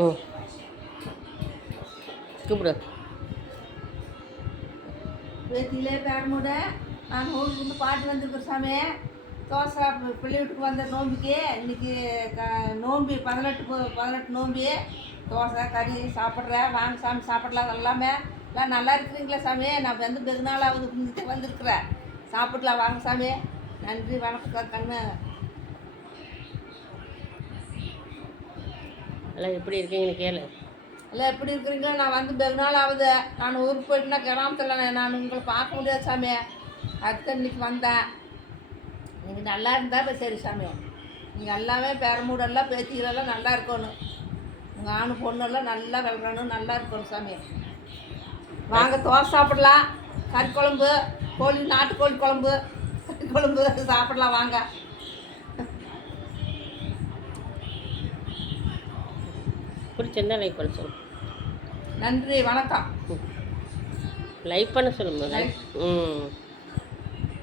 ம் கூப்பிடு. பேத்தியிலே பேரமோட நான் ஊருக்கு வந்து பாட்டு வந்துருக்கேன் சாமி. தோசை பிள்ளை வீட்டுக்கு வந்த நோம்பிக்கு இன்னைக்கு நோம்பி 18 நோம்பி. தோசை கறி சாப்பிட்றேன், வாங்க சாமி சாப்பிடலாம். எல்லாமே எல்லாம் நல்லா இருக்கிறீங்களா சாமி? நான் வந்து வெகு நாள் ஆகுது வந்துருக்குறேன். சாப்பிடலாம் வாங்க சாமி. நன்றி வணக்கம் கண்ணு. எல்லாம் எப்படி இருக்கீங்கன்னு கேளு. எல்லாம் எப்படி இருக்கிறீங்களா? நான் வந்து வெகு நாள் ஆகுது. நான் ஊருக்கு போயிட்டுனா கிராமத்தில் நான் உங்களை பார்க்க முடியாது சாமி. அடுத்த இன்னைக்கு வந்தேன். நீங்கள் நல்லா இருந்தால் இப்போ சரி சாமி. நீங்கள் எல்லாமே பேரமூடெல்லாம் பேத்திகளெல்லாம் நல்லா இருக்கணும். உங்கள் ஆணு பொண்ணெல்லாம் நல்லா வளரணும், நல்லா இருக்கணும் சாமி. வாங்க தோசை சாப்பிடலாம். கறி குழம்பு, கோழி, நாட்டுக்கோழி குழம்பு, கறி குழம்பு சாப்பிடலாம் வாங்க. பிடிச்சிருந்தா லைக் பண்ண சொல்லு. நன்றி வணக்கம். லைக் பண்ண சொல்லுங்க. ம்